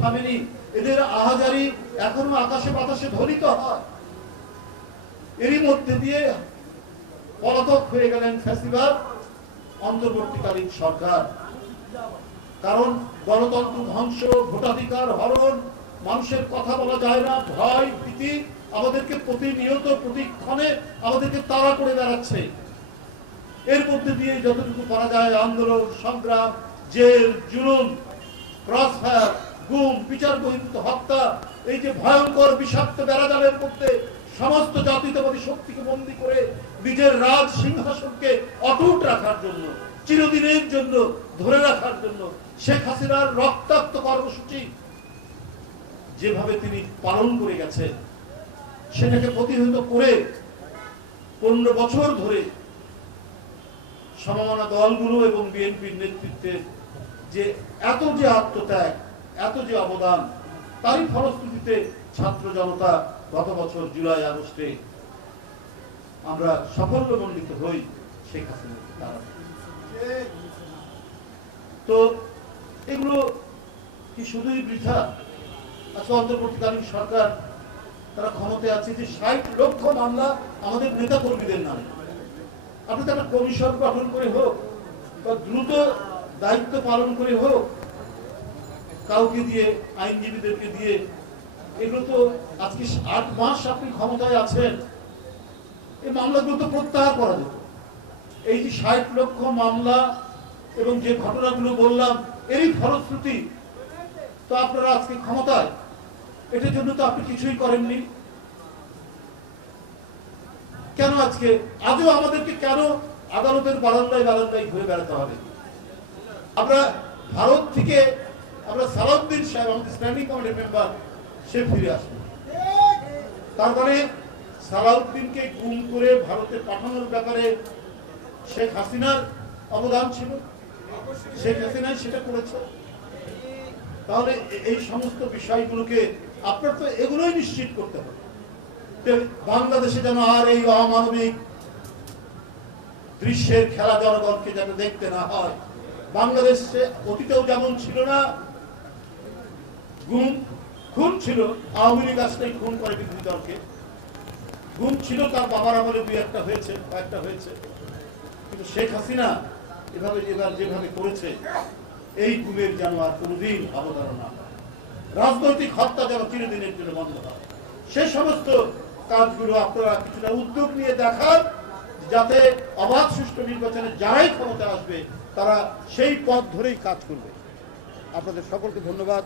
থামেনি, এদের আহাজারি এখনো আকাশে বাতাসে ধ্বনিত হয়। এরই মধ্যে দিয়ে পলাতক হয়ে গেলেন ফ্যাসিবাদ অন্তর্বর্তীকালীন সরকার। কারণ গণতন্ত্র ধ্বংস, ভোটাধিকার হরণ, মানুষের কথা বলা যায় না, ভয় ভীতি আমাদেরকে প্রতিনিয়ত প্রতিক্ষণে আমাদেরকে তাড়া করে বেড়াচ্ছে। এর মধ্যে দিয়ে যতটুকু করা যায় আন্দোলন সংগ্রাম, জেল জুলুম, ক্রসফায়ার, গুম, বিচার বহির্ভূত হত্যা, এই যে ভয়ঙ্কর বিষাক্ত বেড়াজালের মধ্যে সমস্ত জাতীয়তাবাদী শক্তিকে বন্দী করে নিজের রাজ সিংহাসনকে অটুট রাখার জন্য, চিরদিনের জন্য ধরে রাখার জন্য শেখ হাসিনার রক্তাক্ত কর্মসূচি যেভাবে তিনি পালন করে গেছেন, সেটাকে প্রতিহত করে 15 বছর ধরে সমমনা দলগুলো এবং বিএনপির নেতৃত্বে যে এত যে আত্মত্যাগ, এত যে অবদান, তারই ফলশ্রুতিতে ছাত্র জনতা গত বছর জুলাই আগস্টে আমরা সাফল্যমণ্ডিত হই শেখ হাসিনাকে তাড়াতে। তো এগুলো কি শুধুই বৃথা? আজকে অন্তর্বর্তীকালীন সরকার তারা ক্ষমতায় আছে যে 60 লক্ষ মামলা আমাদের নেতা কর্মীদের নামে। আপনি তো একটা কমিশন গঠন করে হোক বা দ্রুত দায়িত্ব পালন করে হোক, কাউকে দিয়ে, আইনজীবীদেরকে দিয়ে, এগুলো তো আজকে 8 মাস আপনি ক্ষমতায় আছেন, এই মামলাগুলো তো প্রত্যাহার করা যেত। এই যে 60 লক্ষ মামলা এবং যে ঘটনাগুলো বললাম, এরই ফলশ্রুতি তো আপনারা আজকে ক্ষমতায়, এটার জন্য তো আপনি কিছুই করেননি। কেন আজকে আজও আমাদেরকে কেন আদালতের বারান্দায় বারান্দায় ঘুরে বেড়াতে হবে? আমরা ভারত থেকে আমরা সালাউদ্দিন সাহেব, আমাদের স্ট্যান্ডিং কমিটির মেম্বার, সে ফিরে আসবে। তার মানে সালাউদ্দিনকে গুম করে ভারতে পাঠানোর ব্যাপারে শেখ হাসিনার অবদান ছিল, শেখ হাসিনাই সেটা করেছে। তাহলে এই সমস্ত বিষয়গুলোকে আপনার তো এগুলোই নিশ্চিত করতে হবে যে বাংলাদেশে যেন আর এই অমানবিক দৃশ্যের খেলা জনগণকে যেন দেখতে না হয়। বাংলাদেশে অতীতেও যেমন ছিল না, গুম খুন ছিল, আওয়ামী লীগ আসলেই খুন করে বিরোধী দলকে, গুম ছিল তার বাবার আমলে কয়েকটা হয়েছে, কিন্তু শেখ হাসিনা যেভাবে করেছে, এই গুমের যেন আর কোনোদিন অবধারণা, রাজনৈতিক হত্যা যেন চিরদিনের জন্য বন্ধ হয়। সে সমস্ত কাজগুলো আপনারা কিছুটা উদ্যোগ নিয়ে দেখান, যাতে অবাধ সুষ্ঠু নির্বাচনে যারাই ক্ষমতা আসবে তারা সেই পথ ধরেই কাজ করবে। আপনাদের সকলকে ধন্যবাদ।